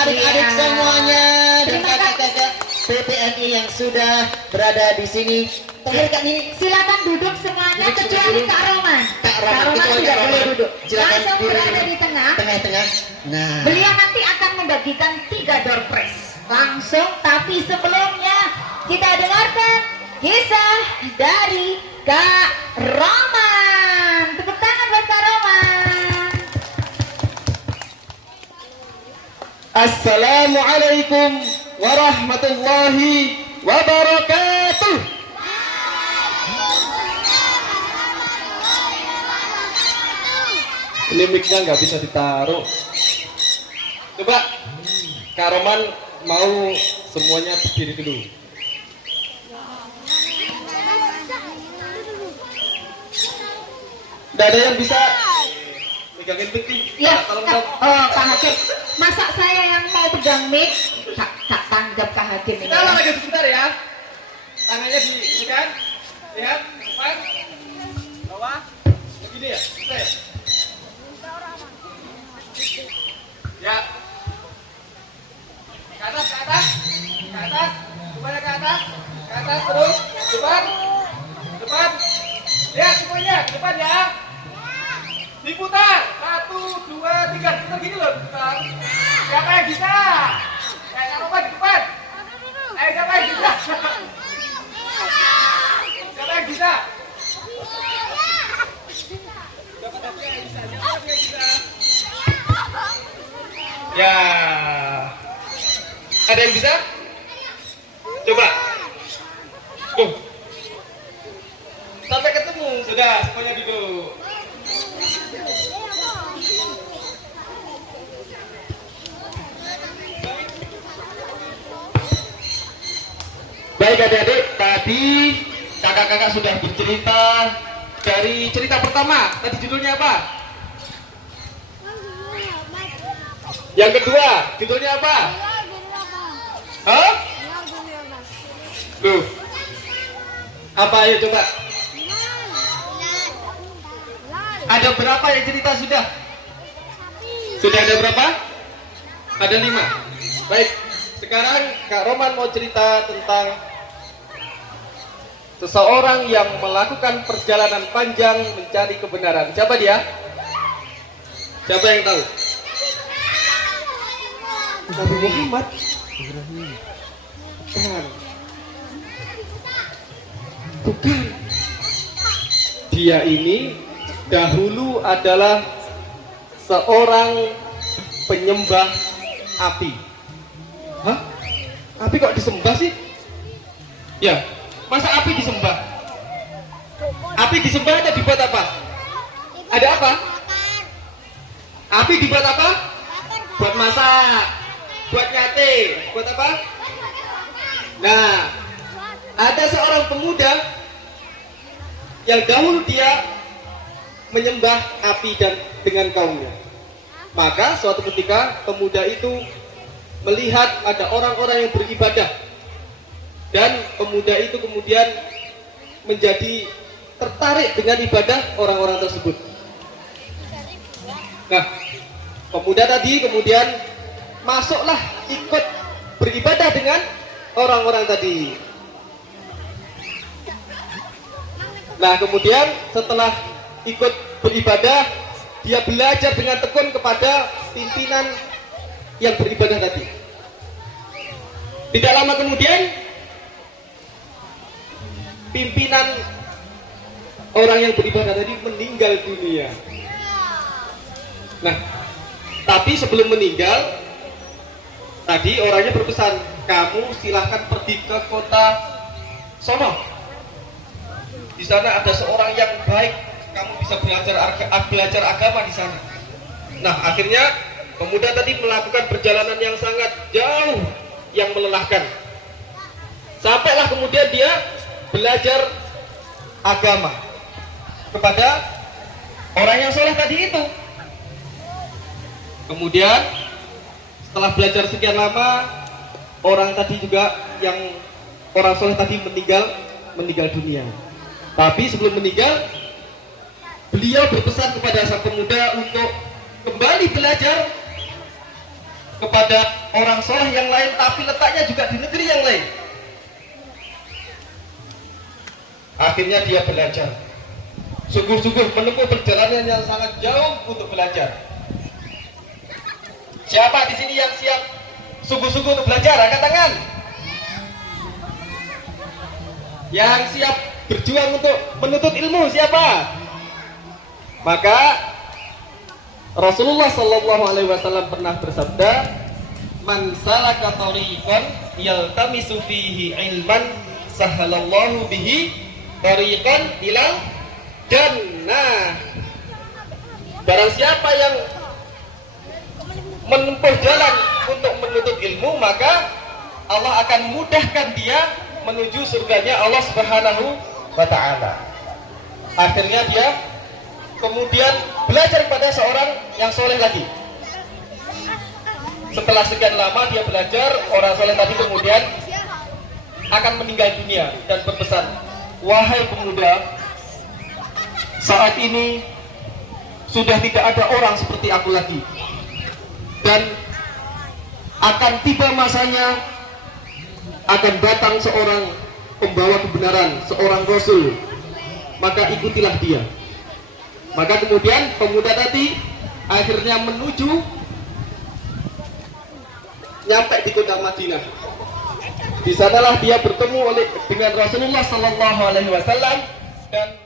adik-adik Iya. semuanya dan Terima kasih. kakak-kakak PPNI yang sudah berada di sini. Terakhir Kak Nini, Silakan duduk semuanya Duduk, kecuali duduk. Kak Roman. Kak Roman, Roman kecuali tidak Kak boleh Roman. duduk. Silakan Langsung duduk. berada di tengah. Tengah-tengah. Nah, Beliau nanti akan membagikan 3 door prize. Langsung, tapi sebelumnya kita dengarkan kisah dari Kak Roman. Tepuk tangan buat Kak Roman. Assalamualaikum warahmatullahi wabarakatuh. Ini mic-nya nggak bisa ditaruh. Coba Kak Roman mau semuanya berdiri dulu. Nggak ada yang bisa megangin mic nih. Ya, Tolong Kak, dong. Kak Hakim. Masa saya yang mau pegang mic? Kak tanggap Kak Hakim ini. Kita ulang lagi sebentar ya. Tangannya di ini kan. Lihat, depan, bawah, begini ya. Oke. Ya. Ke atas, ke atas, ke atas, semuanya ke atas terus, depan, depan. Lihat semuanya, ke depan ya. Diputar, 1, 2, 3, diputar gini loh, diputar. Siapa yang bisa? Kak Roman di depan. Siapa yang bisa? Siapa yang bisa? Siapa yang bisa? Ya. Ada yang bisa? Coba. Sampai ketemu sudah semuanya duduk. Baik adik-adik, tadi kakak-kakak sudah bercerita dari cerita pertama. Tadi judulnya apa? Yang kedua, judulnya apa? Hah? Loh. Apa ayo coba? Ada berapa yang cerita sudah? Sudah ada berapa? Ada 5. Baik, sekarang Kak Roman mau cerita tentang seseorang yang melakukan perjalanan panjang mencari kebenaran. Siapa dia? Siapa yang tahu? Nabi Muhammad. Bukan. Bukan. Dia ini dahulu adalah seorang penyembah api. Hah? Api kok disembah sih? Ya, masa api disembah? Api disembah ada dibuat apa? Ada apa? Api dibuat apa? Buat masak, buat nyate, buat apa? Nah, ada seorang pemuda yang dahulu dia menyembah api dan dengan kaumnya. Maka suatu ketika pemuda itu melihat ada orang-orang yang beribadah dan pemuda itu kemudian menjadi tertarik dengan ibadah orang-orang tersebut. Nah, pemuda tadi kemudian masuklah ikut beribadah dengan orang-orang tadi. Nah, kemudian setelah ikut beribadah, dia belajar dengan tekun kepada pimpinan yang beribadah tadi. Tidak lama kemudian, pimpinan orang yang beribadah tadi meninggal dunia. Nah, tapi sebelum meninggal, tadi orangnya berpesan, kamu silahkan pergi ke kota sono. Di sana ada seorang yang baik, kamu bisa belajar agama di sana. Nah, akhirnya pemuda tadi melakukan perjalanan yang sangat jauh, yang melelahkan. Sampailah kemudian dia belajar agama kepada orang yang soleh tadi itu. Kemudian setelah belajar sekian lama, orang tadi juga yang orang soleh tadi meninggal dunia. Tapi sebelum meninggal, beliau berpesan kepada sang pemuda untuk kembali belajar kepada orang soleh yang lain, tapi letaknya juga di negeri yang lain. Akhirnya dia belajar, sungguh-sungguh menempuh perjalanan yang sangat jauh untuk belajar. Siapa di sini yang siap sungguh-sungguh untuk belajar? Angkat tangan. Yang siap berjuang untuk menuntut ilmu siapa? Maka Rasulullah Shallallahu Alaihi Wasallam pernah bersabda, "Man salaka tariqan yaltamisu fihi ilman, sahalallahu bihi tariqan ilal jannah." Barang siapa yang menempuh jalan untuk menuntut ilmu, maka Allah akan mudahkan dia menuju surganya Allah Subhanahu wa Ta'ala. Akhirnya dia kemudian belajar pada seorang yang soleh lagi. Setelah sekian lama dia belajar, orang soleh tadi kemudian akan meninggal dunia dan berpesan, "Wahai pemuda, saat ini sudah tidak ada orang seperti aku lagi, dan akan tiba masanya akan datang seorang pembawa kebenaran, seorang Rasul, maka ikutilah dia." Maka kemudian pemuda tadi akhirnya nyampe di kota Madinah. Di sanalah dia bertemu dengan Rasulullah Sallallahu Alaihi Wasallam dan